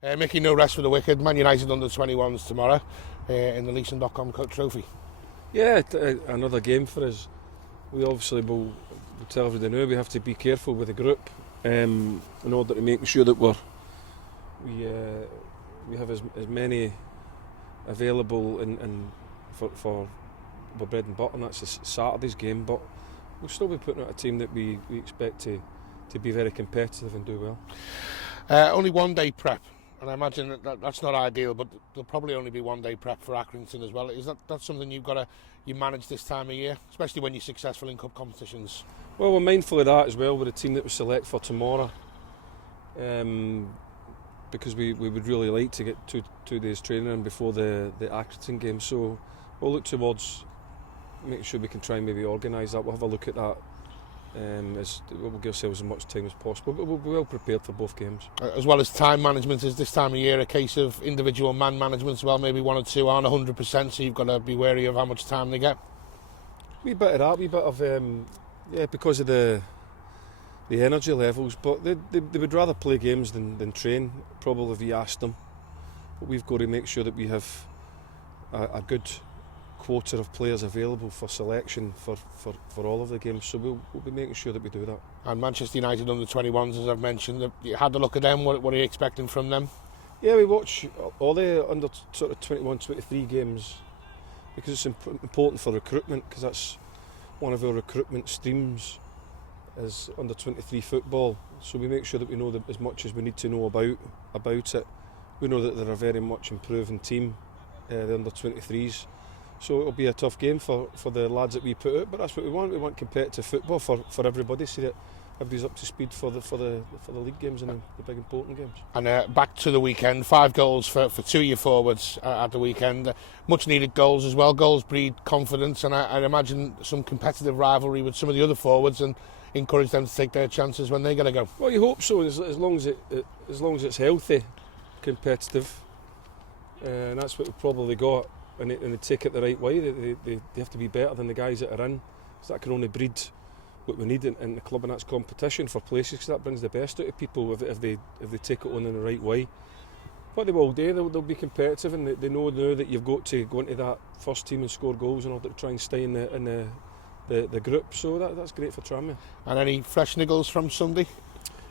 Mickey, no rest for the wicked. Man United under-21s tomorrow in the Leeson.com Cup Trophy. Yeah, another game for us. We obviously will tell everybody now we have to be careful with the group in order to make sure that we have as many available and for bread and butter, and that's Saturday's game. But we'll still be putting out a team that we expect to be very competitive and do well. Only 1 day prep. And I imagine that's not ideal, but there'll probably only be 1 day prep for Accrington as well. Is that something you manage this time of year, especially when you're successful in cup competitions? Well, we're mindful of that as well with the team that we select for tomorrow, because we would really like to get two days training in before the Accrington game. So we'll look towards making sure we can try and maybe organise that. We'll have a look at that. We'll give ourselves as much time as possible, but we'll be well prepared for both games. As well as time management, is this time of year a case of individual man management as well? Maybe one or two aren't 100%, so you've got to be wary of how much time they get. Wee bit of that, wee bit of because of the energy levels. But they would rather play games than train, probably if you asked them. But we've got to make sure that we have a good quota of players available for selection for all of the games, so we'll be making sure that we do that. And Manchester United under-21s, as I've mentioned, you had a look at them. What are you expecting from them? Yeah, we watch all the under sort of 21-23 games because it's important for recruitment, because that's one of our recruitment streams is under-23 football. So we make sure that we know as much as we need to know about it. We know that they're a very much improving team, the under-23s. So it'll be a tough game for the lads that we put out, but that's what we want. We want competitive football for everybody, so that everybody's up to speed for the league games and the big important games. And back to the weekend, 5 goals for two of your forwards at the weekend. Much needed goals as well. Goals breed confidence, and I imagine some competitive rivalry with some of the other forwards, and encourage them to take their chances when they're going to go. Well, you hope so, as long as it's healthy, competitive, and that's what we've probably got. And they take it the right way. They have to be better than the guys that are in, so that can only breed what we need in the club, and that's competition for places, because that brings the best out of people if they take it on in the right way. What they will do, they'll be competitive, and they know now that you've got to go into that first team and score goals in order to try and stay in the group. So that's great for Tranmere. And any fresh niggles from Sunday?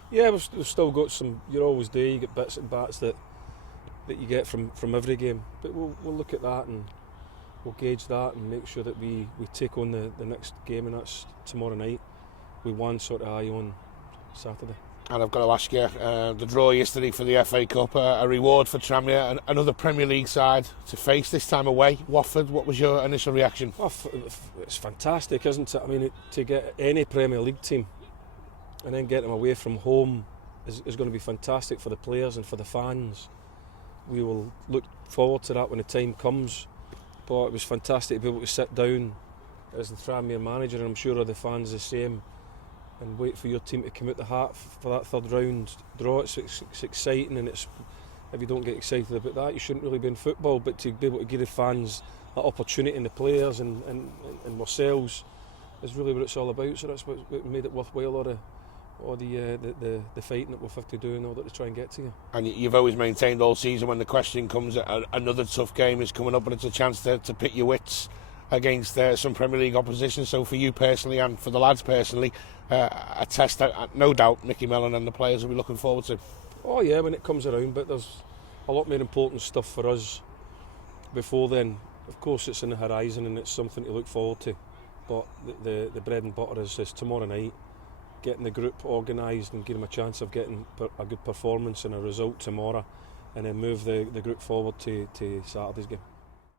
Yeah, we've still got some. You always do. You get bits and bats that you get from every game, but we'll look at that and we'll gauge that and make sure that we take on the next game, and that's tomorrow night with one sort of eye on Saturday. And I've got to ask you, the draw yesterday for the FA Cup, a reward for Tranmere, and another Premier League side to face, this time away, Watford. What was your initial reaction? Well, it's fantastic, isn't it? I mean, to get any Premier League team and then get them away from home is going to be fantastic for the players and for the fans. We will look forward to that when the time comes, but it was fantastic to be able to sit down as the Tranmere manager, and I'm sure the fans the same, and wait for your team to come out the hat for that third round draw. It's exciting, and if you don't get excited about that, you shouldn't really be in football. But to be able to give the fans that opportunity, and the players and ourselves, is really what it's all about. So that's what made it worthwhile, or the fighting that we'll have to do in order to try and get to you. And you've always maintained all season, when the question comes, another tough game is coming up, but it's a chance to pit your wits against some Premier League opposition. So for you personally, and for the lads personally, a test that no doubt Micky Mellon and the players will be looking forward to. Oh yeah, when it comes around, but there's a lot more important stuff for us before then. Of course it's in the horizon and it's something to look forward to, but the bread and butter is tomorrow night, getting the group organised and giving them a chance of getting a good performance and a result tomorrow, and then move the group forward to Saturday's game.